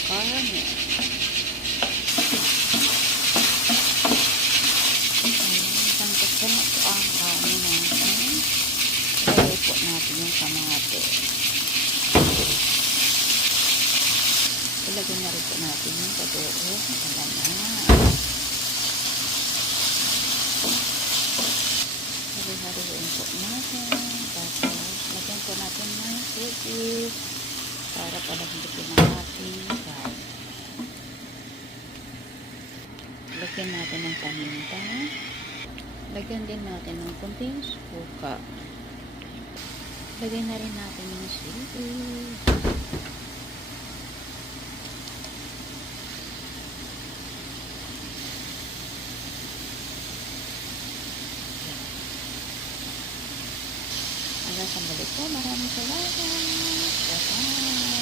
karne. Isang kasi na po ang karne natin. Ilagay po natin yung kamatis. Ilagay na rin po natin yung kadero. Ayan na. Hari-hariin po natin. Tapos, lagyan po natin ng sibis para palambutin ang ating karne. Lagyan natin ng paminta. Lagyan din natin ng kunting suka. Lagyan na rin natin yung sibis. Hanggang sa balik po. Maraming salamat. Bye-bye.